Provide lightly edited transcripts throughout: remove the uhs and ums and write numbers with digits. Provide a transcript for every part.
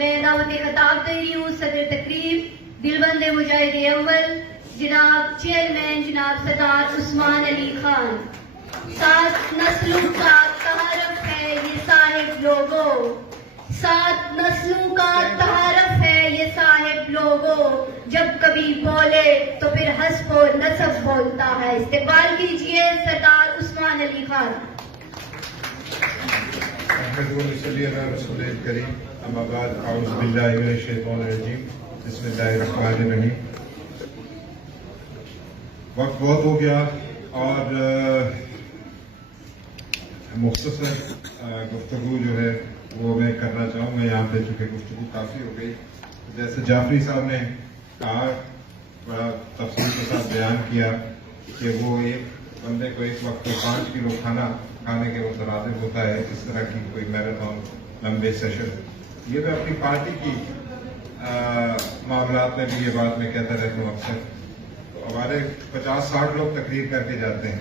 میں دعوت خطاب دے رہی ہوں صدر تقریب دلبند مجاہد اول جناب چیئرمین جناب سردار عثمان علی خان. 7 نسلوں کا تعارف ہے یہ صاحب لوگوں، 7 نسلوں کا تعارف ہے یہ صاحب لوگوں، جب کبھی بولے تو پھر حسب و نسب بولتا ہے. استقبال کیجئے سردار عثمان علی خان. رسول کریم اما بعد اعوذ باللہ من الشیطان الرجیم بسم اللہ الرحمن الرحیم. وقت بہت ہو گیا اور مختصر گفتگو جو ہے وہ میں کرنا چاہوں گا یہاں پہ، چونکہ گفتگو کافی ہو گئی. جیسے جعفری صاحب نے کہا، بڑا تفصیل کے ساتھ بیان کیا کہ وہ ایک بندے کو ایک وقت 5 کلو کھانا کھانے کے مترادف ہوتا ہے. اس طرح کی کوئی میراتھن لمبے سیشن، یہ میں اپنی پارٹی کی معاملات میں بھی یہ بات میں کہتا رہتا ہوں اکثر. تو ہمارے 50-60 لوگ تقریر کر کے جاتے ہیں،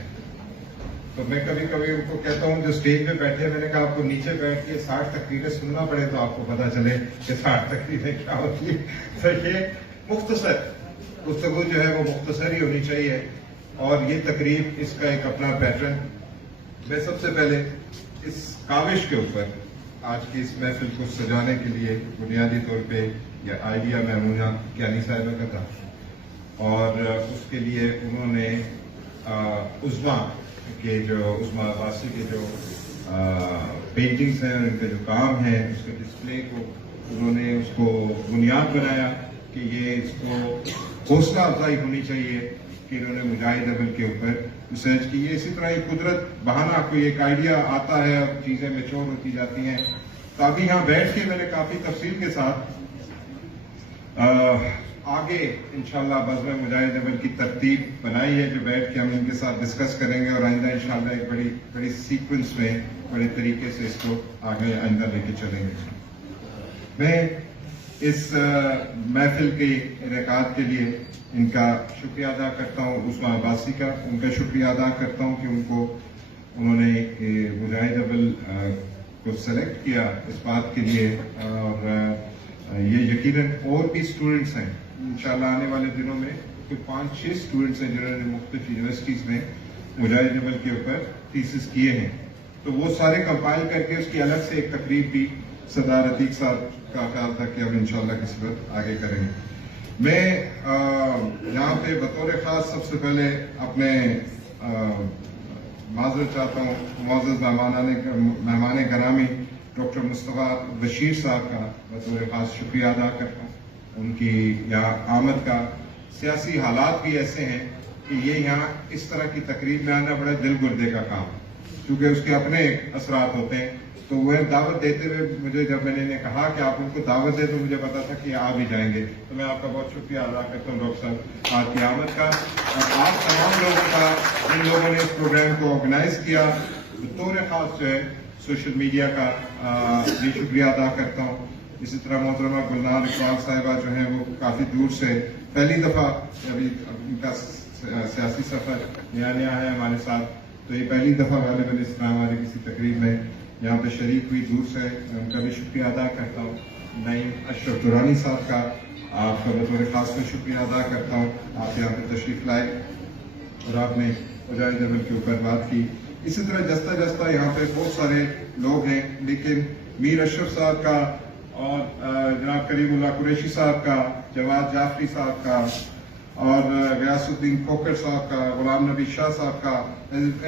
تو میں کبھی کبھی ان کو کہتا ہوں جو اسٹیج پہ بیٹھے، میں نے کہا آپ کو نیچے بیٹھ کے 60 تقریریں سننا پڑے تو آپ کو پتا چلے کہ 60 تقریریں کیا ہوتی ہے. تو یہ مختصر گفتگو جو ہے وہ مختصر ہی ہونی چاہیے، اور یہ تقریب اس کا ایک اپنا پیٹرن. میں سب سے پہلے اس کاوش کے اوپر آج کی اس محفل کو سجانے کے لیے بنیادی طور پہ یہ آئیڈیا محمودہ کیانی صاحبہ کا تھا، اور اس کے لیے انہوں نے عظما عباسی کے جو پینٹنگز ہیں، ان کے جو کام ہیں، اس کے ڈسپلے کو انہوں نے اس کو بنیاد بنایا کہ یہ اس کو حوصلہ افزائی ہونی چاہیے کہ انہوں نے مجاہد اول کے اوپر ریسرچ کی. اسی طرح ایک قدرت بہانہ کوئی ایک آئیڈیا آتا ہے اور چیزیں میچور ہوتی جاتی ہیں. تو ابھی یہاں بیٹھ کے میں نے کافی تفصیل کے ساتھ آگے انشاءاللہ بزم مجاہد اول کی ترتیب بنائی ہے، جو بیٹھ کے ہم ان کے ساتھ ڈسکس کریں گے، اور آئندہ انشاءاللہ ایک بڑی سیکوینس میں بڑے طریقے سے اس کو آگے آئندہ لے کے چلیں گے. میں اس محفل کے انعقاد کے لیے ان کا شکریہ ادا کرتا ہوں، عثما عباسی کا ان کا شکریہ ادا کرتا ہوں کہ انہوں نے مجاہد اول کو سلیکٹ کیا اس بات کے لیے. اور یہ یقیناً اور بھی اسٹوڈنٹس ہیں انشاءاللہ آنے والے دنوں میں، کوئی 5-6 اسٹوڈنٹس ہیں جنہوں نے مختلف یونیورسٹیز میں مجاہد اول کے اوپر تھیسس کیے ہیں. تو وہ سارے کمپائل کر کے اس کی الگ سے ایک تقریب بھی سردار عتیق صاحب کا خیال تھا کہ ہم انشاءاللہ کسی وقت آگے کریں گے. میں یہاں پہ بطور خاص سب سے پہلے اپنے معذرت چاہتا ہوں معزز مہمان گرامی ڈاکٹر مصطفیٰ بشیر صاحب کا بطور خاص شکریہ ادا کرتا ہوں. ان کی یہاں آمد کا سیاسی حالات بھی ایسے ہیں کہ یہ یہاں اس طرح کی تقریب میں آنا بڑا دل گردے کا کام ہے، کیونکہ اس کے اپنے اثرات ہوتے ہیں. تو وہ دعوت دیتے ہوئے مجھے جب میں نے کہا کہ آپ ان کو دعوت دیں تو مجھے پتا تھا کہ آ بھی جائیں گے. تو میں آپ کا بہت شکریہ ادا کرتا ہوں ڈاکٹر صاحب آپ کی آمد کا، اور آپ تمام لوگوں کا جن لوگوں نے اس پروگرام کو آرگنائز کیا. بطور خاص جو ہے سوشل میڈیا کا بھی شکریہ ادا کرتا ہوں. اسی طرح محترمہ گلنار اقبال صاحبہ جو ہیں وہ کافی دور سے پہلی دفعہ ابھی ان کا سیاسی سفر نیا ہے ہمارے ساتھ، تو یہ پہلی دفعہ غالباً اس طرح ہماری کسی تقریب میں یہاں پہ شریک ہوئی دور سے. ان کا بھی شکریہ ادا کرتا ہوں. نعیم اشرف درانی صاحب کا آپ کا بطور خاص میں شکریہ ادا کرتا ہوں. آپ یہاں پہ تشریف لائے اور آپ نے مجاہد اول کے اوپر بات کی. اسی طرح جستہ یہاں پہ بہت سارے لوگ ہیں، لیکن میر اشرف صاحب کا اور جناب کریم اللہ قریشی صاحب کا، جواد جعفری صاحب کا، اور غیاث الدین کھوکر صاحب کا، غلام نبی شاہ صاحب کا،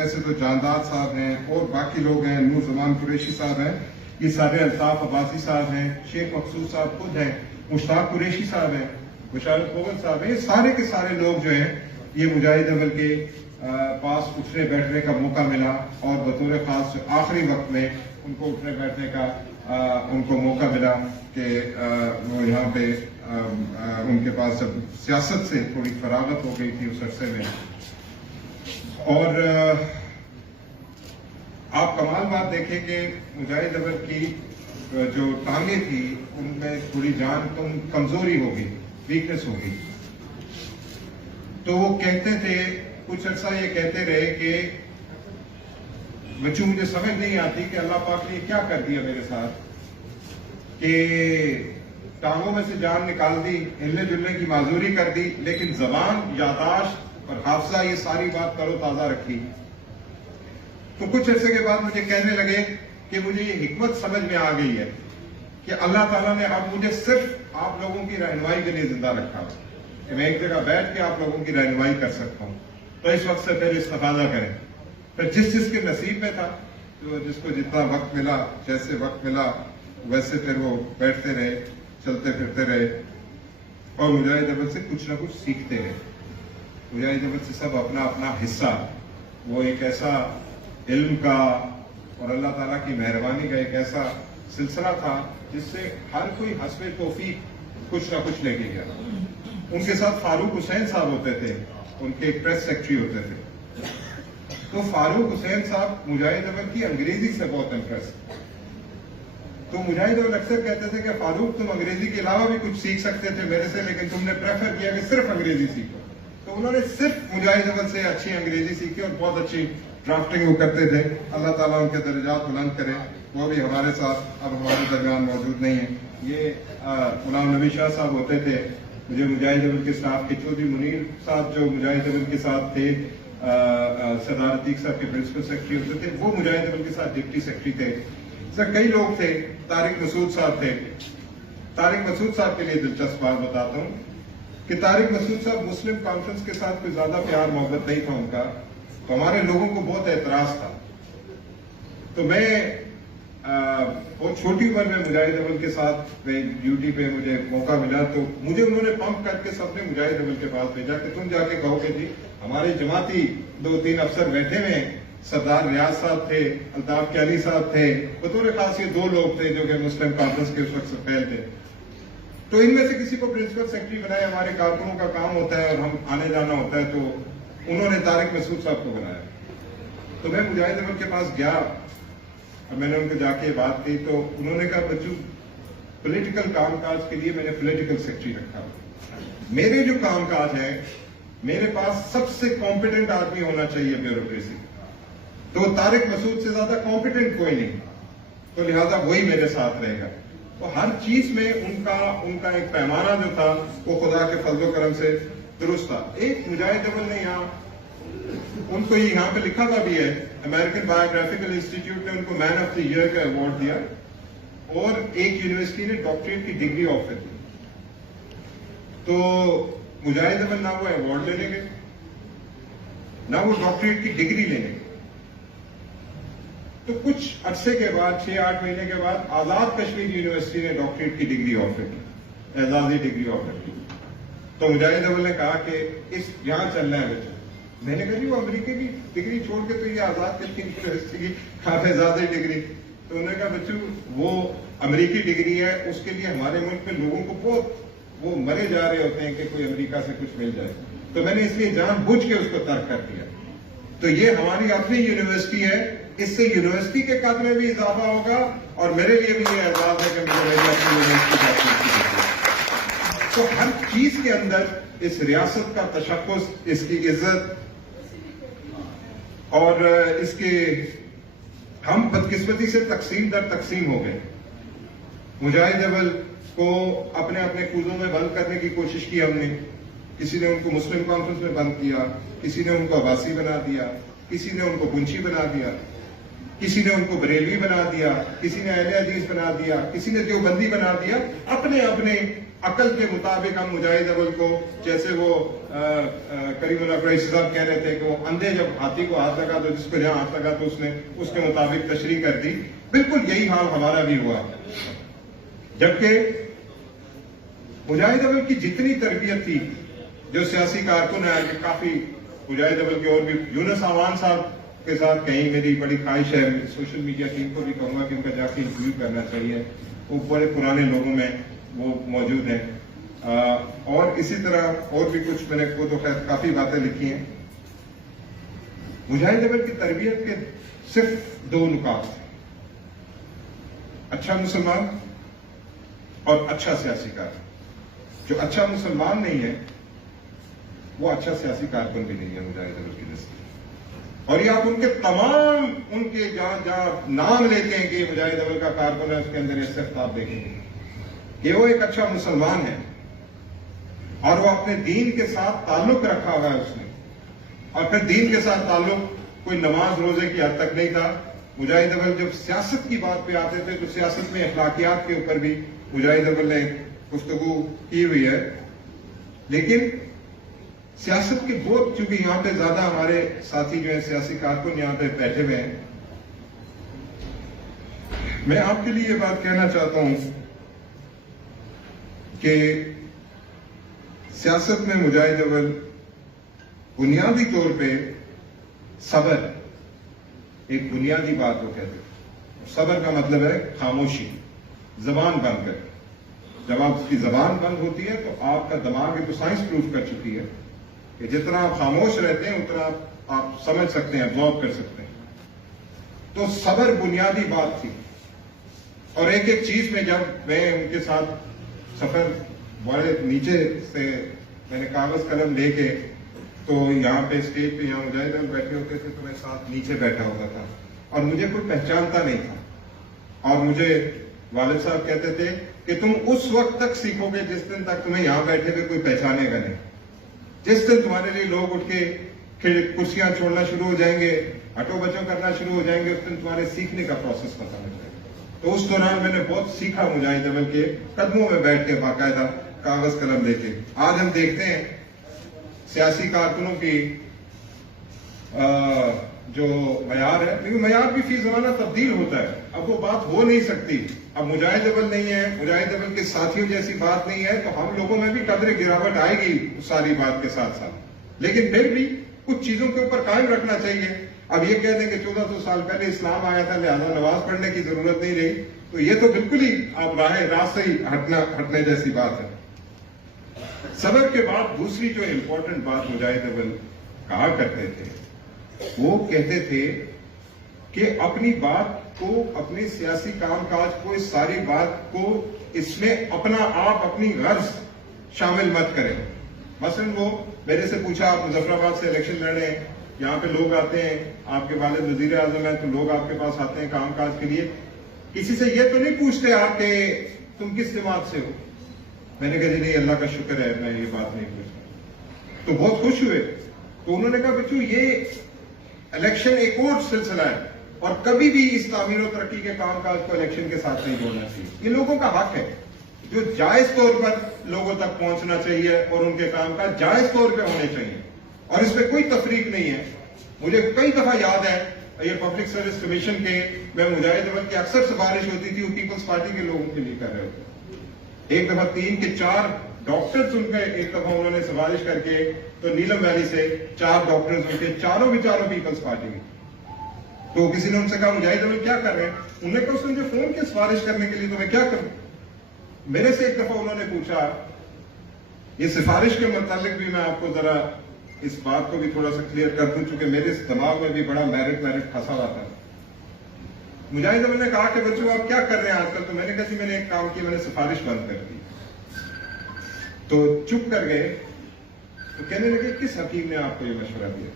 ایسے تو جانداد صاحب ہیں اور باقی لوگ ہیں، نور زمان قریشی صاحب ہیں، یہ سارے الطاف عباسی صاحب ہیں، شیخ مقصود صاحب خود ہیں، مشتاق قریشی صاحب ہیں، بشارت کوغل صاحب ہیں. یہ سارے کے سارے لوگ جو ہیں یہ مجاہد اول کے پاس اٹھنے بیٹھنے کا موقع ملا، اور بطور خاص آخری وقت میں ان کو اٹھنے بیٹھنے کا ان کو موقع ملا کہ وہ یہاں پہ ان کے پاس جب سیاست سے تھوڑی فراغت ہو گئی تھی اس عرصے میں. اور آپ کمال بات دیکھیں کہ مجاہد اول کی جو ٹانگیں تھی ان میں تھوڑی جان کمزوری ہو گئی، ویکنس ہو گئی. تو وہ کہتے تھے کچھ عرصہ یہ کہتے رہے کہ مجھے سمجھ نہیں آتی کہ اللہ پاک نے کیا کر دیا میرے ساتھ کہ ٹانگوں میں سے جان نکال دی، ہلنے جلنے کی معذوری کر دی، لیکن زبان، یاداشت اور حافظہ یہ ساری بات کرو تازہ رکھی۔ تو کچھ عرصے کے بعد مجھے کہنے لگے کہ مجھے یہ حکمت سمجھ میں آ گئی ہے کہ اللہ تعالیٰ نے اب مجھے صرف آپ لوگوں کی رہنمائی کے لیے زندہ رکھا کہ میں ایک جگہ بیٹھ کے آپ لوگوں کی رہنمائی کر سکتا ہوں۔ تو اس وقت سے پھر استفادہ کریں، پھر جس کے نصیب میں تھا، جس کو جتنا وقت ملا، جیسے وقت ملا ویسے پھر وہ بیٹھتے رہے، چلتے پھرتے رہے اور مجاہد اول سے کچھ نہ کچھ سیکھتے رہے۔ مجاہد اول سے سب اپنا اپنا حصہ، وہ ایک ایسا علم کا اور اللہ تعالیٰ کی مہربانی کا ایک ایسا سلسلہ تھا جس سے ہر کوئی حسب توفیق کچھ نہ کچھ لے کے گیا۔ ان کے ساتھ فاروق حسین صاحب ہوتے تھے، ان کے ایک پریس سیکرٹری ہوتے تھے۔ تو فاروق حسین صاحب مجاہد اول کی انگریزی سے بہت امپریس، تو مجاہد اول اکثر کہتے تھے کہ فاروق تم انگریزی کے علاوہ بھی کچھ سیکھ سکتے تھے میرے سے، لیکن تم نے پریفر کیا کہ صرف انگریزی سیکھو۔ تو انہوں نے صرف مجاہد اول سے اچھی انگریزی سیکھی اور بہت اچھی ڈرافٹنگ وہ کرتے تھے۔ اللہ تعالیٰ ان کے درجات بلند کرے، وہ بھی ہمارے ساتھ اب ہمارے درمیان موجود نہیں ہیں۔ یہ غلام نبی شاہ صاحب ہوتے تھے، مجھے مجاہد اول کے ساتھ کے چودھری منیر صاحب جو مجاہد اول کے ساتھ تھے، سردار عتیق صاحب کے پرنسپل سیکرٹری ہوتے تھے، وہ مجاہد اول کے ساتھ ڈپٹی سیکرٹری تھے۔ سر کئی لوگ تھے، طارق مسعود صاحب تھے۔ طارق مسعود صاحب کے لیے دلچسپ بات بتاتا ہوں کہ طارق مسعود صاحب مسلم کانفرنس کے ساتھ کوئی زیادہ پیار محبت نہیں تھا ان کا، تو ہمارے لوگوں کو بہت اعتراض تھا۔ تو میں بہت چھوٹی عمر میں مجاہد اول کے ساتھ ڈیوٹی پہ مجھے موقع ملا، تو مجھے انہوں نے پمپ کر کے سب نے مجاہد اول کے پاس بھیجا کہ تم جا کے کہو کہ جی ہمارے جماعتی 2-3 افسر بیٹھے ہوئے ہیں، سردار ریاض صاحب تھے، الطاف کیانی صاحب تھے، بطور خاص یہ 2 لوگ تھے جو کہ مسلم کانفرنس کے اس وقت سے پہلے تھے۔ تو ان میں سے کسی کو پرنسپل سیکرٹری بنایا، ہمارے کارکنوں کا کام ہوتا ہے اور ہم آنے جانا ہوتا ہے، تو انہوں نے طارق مسعود صاحب کو بنایا۔ تو میں مجاہد اول کے پاس گیا اور میں نے ان کو جا کے بات کی، تو انہوں نے کہا بچوں پولیٹیکل کام کاج کے لیے میں نے پولیٹیکل سیکرٹری رکھا، میرے جو کام کاج ہے میرے پاس سب سے کمپیٹنٹ آدمی ہونا چاہیے بیوروکریسی، تو طارق مسعود سے زیادہ کمپیٹنٹ کوئی نہیں، تو لہذا وہی میرے ساتھ رہے گا۔ تو ہر چیز میں ان کا ایک پیمانہ جو تھا وہ خدا کے فضل و کرم سے درست تھا۔ ایک مجاہد اول نے یہاں ان کو یہاں پہ لکھا تھا بھی ہے، امریکن بایوگرافیکل انسٹیٹیوٹ نے ان کو مین آف دی ایئر کا ایوارڈ دیا، اور ایک یونیورسٹی نے ڈاکٹریٹ کی ڈگری آفر کی۔ تو مجاہد اول نہ وہ ایوارڈ لینے گئے، نہ وہ ڈاکٹریٹ کی ڈگری لینے گئے۔ تو کچھ عرصے کے بعد 6-8 مہینے کے بعد آزاد کشمیر یونیورسٹی نے ڈاکٹریٹ کی ڈگری آفر کی، اعزازی ڈگری آفر کی۔ تو مجاہد اول نے کہا کہ یہاں چلنا ہے بچہ۔ میں نے کہا جی وہ امریکہ کی ڈگری چھوڑ کے تو یہ آزاد کشمیر یونیورسٹی کی اعزازی ڈگری۔ تو انہوں نے کہا بچوں وہ امریکی ڈگری ہے، اس کے لیے ہمارے ملک میں لوگوں کو بہت وہ مرے جا رہے ہوتے ہیں کہ کوئی امریکہ سے کچھ مل جائے، تو میں نے اس لیے جان بوجھ کے اس کو ترک کر دیا۔ تو یہ ہماری اپنی یونیورسٹی ہے، اس سے یونیورسٹی کے قد میں بھی اضافہ ہوگا اور میرے لیے بھی یہ اعزاز ہے کہ مجھے میری اپنی یونیورسٹی کا۔ تو ہر چیز کے اندر اس ریاست کا تشخص، اس کی عزت اور اس کے ہم بدقسمتی سے تقسیم در تقسیم ہو گئے۔ مجاہد اول کو اپنے اپنے کوزوں میں بند کرنے کی کوشش کی ہم نے، کسی نے ان کو مسلم کانفرنس میں بند کیا، کسی نے ان کو عباسی بنا دیا، کسی نے ان کو گنچی بنا دیا، کسی نے ان کو بریلوی بنا دیا، کسی نے اہل حدیث بنا دیا، کسی نے دیوبندی بنا دیا۔ اپنے اپنے عقل کے مطابق ہم مجاہد اول کو، جیسے وہ کریم اللہ قریشی صاحب کہہ رہے تھے کہ وہ اندھے جب ہاتھی کو ہاتھ لگا تو جس کو جہاں ہاتھ لگا تو اس نے اس کے مطابق تشریح کر دی، بالکل یہی حال ہمارا بھی ہوا۔ جبکہ مجاہد اول کی جتنی تربیت تھی، جو سیاسی کارکن ہے کہ کافی مجاہد اول کے اور بھی، یونس آوان صاحب کے ساتھ کہیں میری بڑی خواہش ہے، سوشل میڈیا ٹیم کو بھی کہوں گا کہ ان کا جا کے انٹرویو کرنا چاہیے، وہ بڑے پرانے لوگوں میں وہ موجود ہیں۔ اور اسی طرح اور بھی کچھ میں نے کو تو خیر کافی باتیں لکھی ہیں۔ مجاہد اول کی تربیت کے صرف 2 نکات ہیں، اچھا مسلمان اور اچھا سیاسی کارکن۔ جو اچھا مسلمان نہیں ہے وہ اچھا سیاسی کارکن بھی نہیں ہے مجاہد اول کی نسل۔ اور یہ آپ ان کے تمام ان کے جہاں جہاں نام لیتے ہیں کہ مجاہد اول کا کارکن ہے، اس کے اندر یہ صفات دیکھیں گے۔ کہ وہ ایک اچھا مسلمان ہے اور وہ اپنے دین کے ساتھ تعلق رکھا ہوا ہے اس نے، اور پھر دین کے ساتھ تعلق کوئی نماز روزے کی حد تک نہیں تھا۔ مجاہد اول جب سیاست کی بات پہ آتے تھے تو سیاست میں اخلاقیات کے اوپر بھی مجاہد اول نے گفتگو کی ہوئی ہے، لیکن سیاست کے بہت، چونکہ یہاں پہ زیادہ ہمارے ساتھی جو ہیں سیاسی کارکن یہاں پہ بیٹھے ہوئے ہیں، میں آپ کے لیے یہ بات کہنا چاہتا ہوں کہ سیاست میں مجاہد اول بنیادی طور پہ صبر ایک بنیادی بات وہ کہتے ہیں۔ صبر کا مطلب ہے خاموشی، زبان بند کر۔ جب آپ کی زبان بند ہوتی ہے تو آپ کا دماغ، یہ تو سائنس پروف کر چکی ہے کہ جتنا آپ خاموش رہتے ہیں اتنا آپ سمجھ سکتے ہیں، ابزارو کر سکتے ہیں۔ تو صبر بنیادی بات تھی، اور ایک ایک چیز میں جب میں ان کے ساتھ سفر بڑے نیچے سے میں نے کاغذ قلم لے کے، تو یہاں پہ اسٹیج پہ یہاں مجاہد اول بیٹھے ہوتے تھے تو میں ساتھ نیچے بیٹھا ہوتا تھا، اور مجھے کوئی پہچانتا نہیں تھا، اور مجھے والد صاحب کہتے تھے کہ تم اس وقت تک سیکھو گے جس دن تک تمہیں یہاں بیٹھے ہوئے کوئی پہچانے گا نہیں۔ جس دن تمہارے لیے لوگ اٹھ کے کرسیاں چھوڑنا شروع ہو جائیں گے، ہٹو بچوں کرنا شروع ہو جائیں گے، اس دن تمہارے سیکھنے کا پروسیس ختم ہو جائے گا۔ تو اس دوران میں نے بہت سیکھا مجاہد اول کے قدموں میں بیٹھ کے، باقاعدہ کاغذ قلم لے کے۔ آج ہم دیکھتے ہیں سیاسی کارکنوں کی جو معیار ہے، لیکن معیار بھی فی زمانہ تبدیل ہوتا ہے، اب وہ بات ہو نہیں سکتی۔ اب مجاہد اول نہیں ہے، مجاہد اول کے ساتھیوں جیسی بات نہیں ہے، تو ہم لوگوں میں بھی قدر گراوٹ آئے گی ساری بات کے ساتھ ساتھ، لیکن پھر بھی کچھ چیزوں کے اوپر قائم رکھنا چاہیے۔ اب یہ کہہ دیں کہ 1400 سال پہلے اسلام آیا تھا لہذا نماز پڑھنے کی ضرورت نہیں رہی، تو یہ تو بالکل ہی آپ راہ سے ہی ہٹنے جیسی بات ہے۔ صبر کے بعد دوسری جو امپورٹنٹ بات مجاہد اول کہا کرتے تھے، وہ کہتے تھے کہ اپنی بات کو، اپنی سیاسی کام کاج کو، اس ساری بات کو، اس میں اپنا آپ، اپنی غرض شامل مت کریں۔ مثلا وہ میرے سے پوچھا، آپ مظفر آباد سے الیکشن لڑ رہے ہیں، یہاں پہ لوگ آتے ہیں، آپ کے والد وزیر اعظم ہیں تو لوگ آپ کے پاس آتے ہیں کام کاج کے لیے، کسی سے یہ تو نہیں پوچھتے آپ کہ تم کس جماعت سے ہو؟ میں نے کہا جی نہیں، اللہ کا شکر ہے میں یہ بات نہیں پوچھتا۔ تو بہت خوش ہوئے، تو انہوں نے کہا بچوں یہ الیکشن ایک اور سلسلہ ہے، اور کبھی بھی اس تعمیر و ترقی کے کام کاج کو الیکشن کے ساتھ نہیں جوڑنا چاہیے۔ یہ لوگوں کا حق ہے جو جائز طور پر لوگوں تک پہنچنا چاہیے، اور ان کے کام کاج جائز طور پہ ہونے چاہیے، اور اس میں کوئی تفریق نہیں ہے۔ مجھے کئی دفعہ یاد ہے یہ پبلک سروس کمیشن کے میں مجاہد اول کی اکثر سفارش ہوتی تھی، وہ پیپلز پارٹی کے لوگوں کے لیے کر رہے ہوتے۔ ایک دفعہ 3 کے 4 ڈاکٹرز ان کے، ایک دفعہ انہوں نے سفارش کر کے تو نیلم ویلی سے 4 ڈاکٹرز ان کے، چاروں پیپلز پارٹی میں۔ تو کسی نے ان سے کہا مجاہد اول کیا کر رہے ہیں؟ انہوں نے کہا اس نے جو فون کی سفارش کرنے کے لیے، تو میں کیا کروں؟ میرے سے ایک دفعہ انہوں نے پوچھا، یہ سفارش کے متعلق بھی میں آپ کو ذرا اس بات کو بھی تھوڑا سا کلیئر کر دوں، چونکہ میرے دماغ میں بھی بڑا میرٹ پھنسا ہوا تھا۔ مجاہد اول نے کہا کہ بچوں آپ کیا کر رہے ہیں آج کل؟ تو میں نے کہا جی میں نے ایک کام کیا، میں نے سفارش بند کر دی۔ تو چپ کر گئے، تو کہنے لگے کس حکیم نے آپ کو یہ مشورہ دیا؟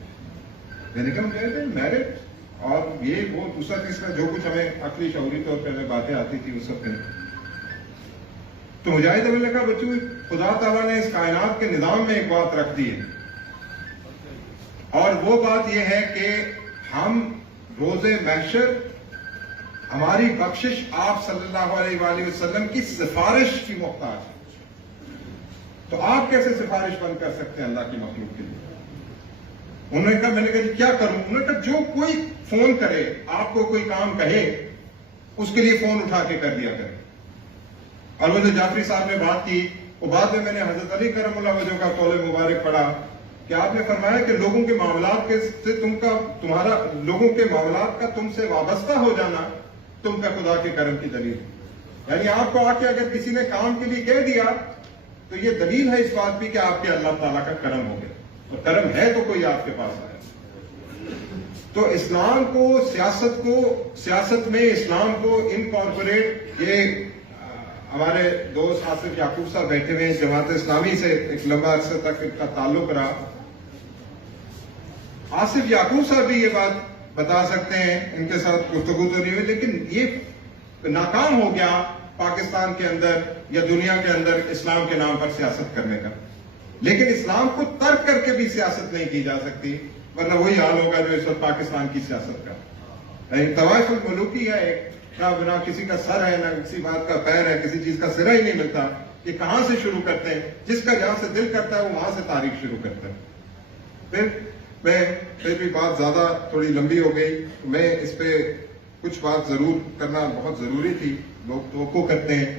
میں نے کہا مجھے میرٹ اور یہ وہ دوسرا تیسرا جو کچھ ہمیں عقلی شعوری طور پہ ہمیں باتیں آتی تھی اس سب میں۔ تو مجاہد اول نے کہا بچوں خدا تعالیٰ نے اس کائنات کے نظام میں ایک بات رکھ دی ہے، اور وہ بات یہ ہے کہ ہم روز محشر ہماری بخشش آپ صلی اللہ علیہ وآلہ وسلم کی سفارش کی محتاج ہے۔ تو آپ کیسے سفارش بند کر سکتے ہیں اللہ کی مخلوق کے لیے؟ انہوں نے کہا، میں نے کہا جی کیا کروں؟ انہوں نے کہا جو کوئی فون کرے، آپ کو کوئی کام کہے، اس کے لیے فون اٹھا کے کر دیا کرے۔ اور وہ جو جعفری صاحب نے بات کی، وہ بعد میں نے حضرت علی کرم اللہ وجہہ کا قول مبارک پڑھا کہ آپ نے فرمایا کہ لوگوں کے معاملات سے تمہارا لوگوں کے معاملات کا تم سے وابستہ ہو جانا تم کا خدا کے کرم کی دلیل ہے۔ یعنی آپ کو آ کے اگر کسی نے کام کے لیے کہہ دیا تو یہ دلیل ہے اس بات کی کہ آپ کے اللہ تعالیٰ کا کرم ہو گیا، اور کرم ہے تو کوئی آپ کے پاس آیا۔ تو اسلام کو، سیاست میں اسلام کو انکارپوریٹ، یہ ہمارے دوست آصف یعقوب صاحب بیٹھے ہوئے ہیں، جماعت اسلامی سے ایک لمبا عرصہ تک ان کا تعلق رہا۔ آصف یعقوب صاحب بھی یہ بات بتا سکتے ہیں، ان کے ساتھ گفتگو تو نہیں ہوئی، لیکن یہ ناکام ہو گیا پاکستان کے اندر یا دنیا کے اندر اسلام کے نام پر سیاست کرنے کا، لیکن اسلام کو ترک کر کے بھی سیاست نہیں کی جا سکتی، ورنہ وہی حال ہوگا جو اس وقت پاکستان کی سیاست کا۔ طوائف الملوکی ہے ایک، نہ کسی کا سر ہے، نہ کسی بات کا پیر ہے، کسی چیز کا سرا ہی نہیں ملتا، یہ کہاں سے شروع کرتے ہیں؟ جس کا جہاں سے دل کرتا ہے وہ وہاں سے تاریخ شروع کرتا ہے۔ پھر بھی بات زیادہ تھوڑی لمبی ہو گئی، میں اس پہ کچھ بات ضرور کرنا بہت ضروری تھی۔ لوگ توقع کرتے ہیں،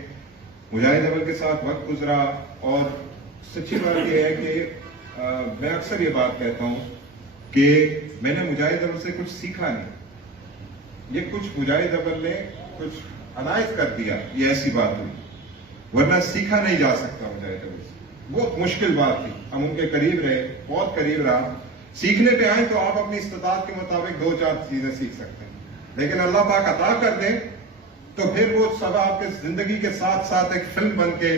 مجاہد اول کے ساتھ وقت گزرا، اور سچی بات یہ ہے کہ میں اکثر یہ بات کہتا ہوں کہ میں نے مجاہد اول سے کچھ سیکھا نہیں، یہ کچھ مجاہد اول نے کچھ عنایت کر دیا، یہ ایسی بات ہوئی، ورنہ سیکھا نہیں جا سکتا مجاہد اول سے۔ بہت مشکل بات تھی، ہم ان کے قریب رہے، بہت قریب رہا۔ سیکھنے پہ آئیں تو آپ اپنی استطاعت کے مطابق 2-4 چیزیں سیکھ سکتے ہیں، لیکن اللہ پاک عطا کر دیں تو پھر وہ سب آپ کے زندگی کے ساتھ ساتھ ایک فلم بن کے،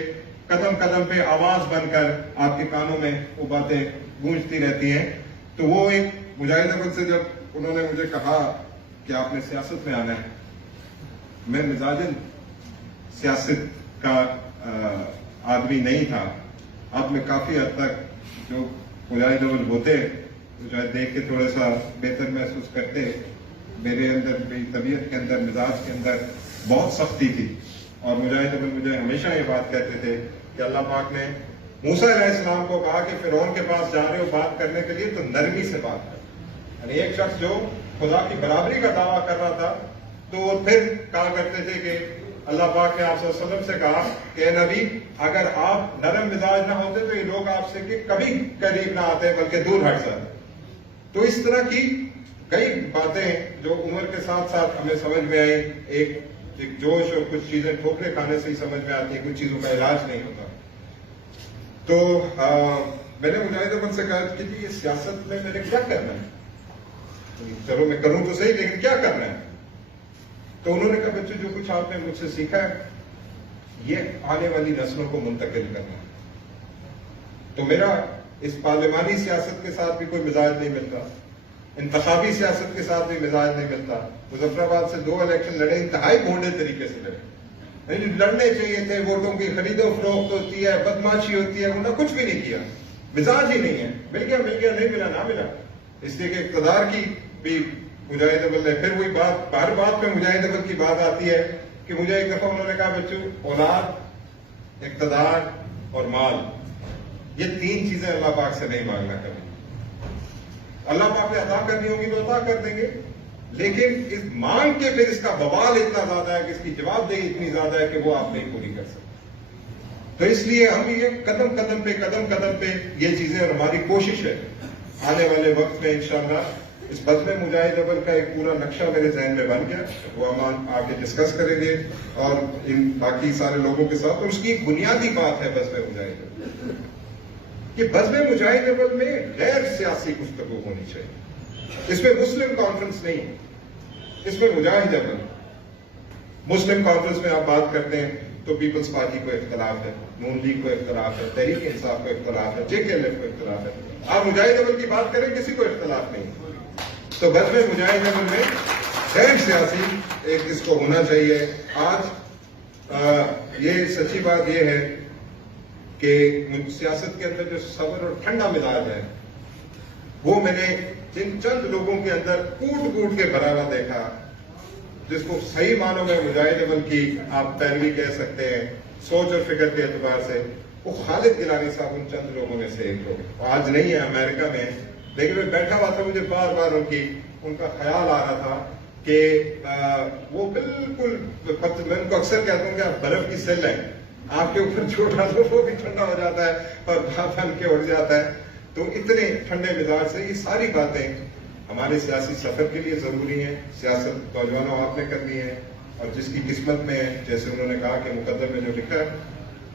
قدم قدم پہ آواز بن کر آپ کے کانوں میں وہ باتیں گونجتی رہتی ہیں۔ تو وہ ایک مجاہد اول سے جب انہوں نے مجھے کہا کہ آپ نے سیاست میں آنا ہے، میں مزاجن سیاست کا آدمی نہیں تھا۔ اب میں کافی حد تک جو مجاہد اول ہوتے مجاہد دیکھ کے تھوڑا سا بہتر محسوس کرتے۔ میرے اندر، میری طبیعت کے اندر، مزاج کے اندر بہت سختی تھی، اور مجاہد اول مجھے ہمیشہ یہ بات کہتے تھے کہ اللہ پاک نے موسیٰ علیہ السلام کو کہا کہ فرعون کے پاس جا رہے ہو بات کرنے کے لیے تو نرمی سے بات کر۔ یعنی ایک شخص جو خدا کی برابری کا دعویٰ کر رہا تھا تو وہ پھر کہا کرتے تھے کہ اللہ پاک نے آپ صلی اللہ علیہ وسلم سے کہا کہ اے نبی، اگر آپ نرم مزاج نہ ہوتے تو یہ لوگ آپ سے کہ کبھی قریب نہ آتے بلکہ دور ہٹ جاتے۔ تو اس طرح کی کئی باتیں جو عمر کے ساتھ ساتھ ہمیں سمجھ میں آئی، ایک جوش، اور کچھ چیزیں ٹھوکرے کھانے سے ہی سمجھ میں آتی ہیں، کچھ چیزوں کا علاج نہیں ہوتا۔ تو میں نے مجاہد اول سے کہا کہ یہ سیاست میں نے کیا کرنا ہے، چلو میں کروں تو صحیح، لیکن کیا کرنا ہے؟ تو انہوں نے کہا بچے جو کچھ آپ نے مجھ سے سیکھا ہے یہ آنے والی نسلوں کو منتقل کرنا ہے۔ تو میرا اس پارلیمانی سیاست کے ساتھ بھی کوئی مزاج نہیں ملتا، انتخابی سیاست کے ساتھ بھی مزاج نہیں ملتا۔ مظفر آباد سے 2 الیکشن لڑے، انتہائی بھونڈے طریقے سے لڑے، لڑنے چاہیے تھے، ووٹوں کی خرید و فروخت ہوتی ہے، بدماشی ہوتی ہے، انہوں نے کچھ بھی نہیں کیا، مزاج ہی نہیں ہے۔ مل گیا نہیں ملا نہ ملا، اس لیے کہ اقتدار کی بھی مجاہد اول نے، پھر وہی بات، ہر بات پہ مجاہد اول کی بات آتی ہے کہ مجھے ایک دفعہ انہوں نے کہا بچوں، اولاد، اقتدار اور مال، یہ 3 چیزیں اللہ پاک سے نہیں مانگنا کبھی۔ اللہ پاک نے عطا کرنی ہوگی تو عطا کر دیں گے، لیکن اس مانگ کے پھر اس کا بوال اتنا زیادہ ہے کہ اس کی جواب دہی اتنی زیادہ ہے کہ وہ آپ نہیں پوری کر سکتے۔ تو اس لیے ہم یہ قدم قدم پہ یہ چیزیں، اور ہماری کوشش ہے آنے والے وقت میں انشاءاللہ اس بزم مجاہد اول کا ایک پورا نقشہ میرے ذہن میں بن گیا، وہ ہم آگے ڈسکس کریں گے اور ان باقی سارے لوگوں کے ساتھ۔ اور اس کی ایک بنیادی بات ہے بزم مجاہد اول، کہ بزم مجاہد اول میں غیر سیاسی گفتگو ہونی چاہیے۔ اس میں مسلم کانفرنس نہیں، اس میں مجاہد اول۔ مسلم کانفرنس میں آپ بات کرتے ہیں تو پیپلز پارٹی کو اختلاف ہے، نون لیگ کو اختلاف ہے، تحریک انصاف کو اختلاف ہے، JKLF کو اختلاف ہے۔ آپ مجاہد اول کی بات کریں، کسی کو اختلاف نہیں۔ تو بزم مجاہد اول میں غیر سیاسی ایک اس کو ہونا چاہیے۔ آج یہ سچی بات یہ ہے کہ سیاست کے اندر جو صبر اور ٹھنڈا مزاج ہے وہ میں نے جن چند لوگوں کے اندر کوٹ کے بھرا ہوا دیکھا، جس کو صحیح معنوں میں مجاہد اول کی آپ پیروی کہہ سکتے ہیں سوچ اور فکر کے اعتبار سے، وہ خالد گیلانی صاحب ان چند لوگوں میں سے ایک لوگ، آج نہیں ہے، امریکہ میں، لیکن میں بیٹھا ہوا تھا، مجھے بار بار ان کا خیال آ رہا تھا کہ وہ بالکل، میں ان کو اکثر کہتا ہوں کہ آپ برف کی سیل ہیں، آپ کے اوپر چھوٹا تو وہ بھی ٹھنڈا ہو جاتا ہے اور بھاپ بن کے اڑ جاتا ہے۔ تو اتنے ٹھنڈے مزاج سے یہ ساری باتیں ہمارے سیاسی سفر کے لیے ضروری ہیں۔ سیاست نوجوانوں آپ نے کرنی ہے، اور جس کی قسمت میں ہے، جیسے انہوں نے کہا کہ مقدر میں جو لکھا ہے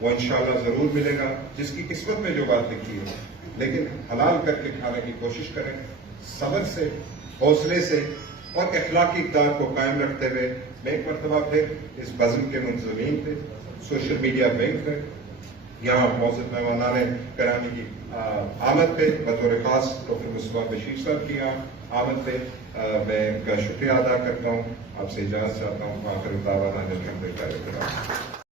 وہ انشاءاللہ ضرور ملے گا، جس کی قسمت میں جو بات لکھی ہے، لیکن حلال کر کے کھانے کی کوشش کریں، صبر سے، حوصلے سے اور اخلاقی اقدار کو قائم رکھتے ہوئے۔ میں ایک مرتبہ پھر اس بزم کے منظمین پہ، سوشل میڈیا بینک پہ، یہاں موجود مہمانان کرانے کی آمد پہ بطور خاص ڈاکٹر مصطفیٰ بشیر صاحب کی یہاں آمد پہ میں ان کا شکریہ ادا کرتا ہوں. آپ سے اجازت چاہتا ہوں. آخر دعوانا الحمدللہ.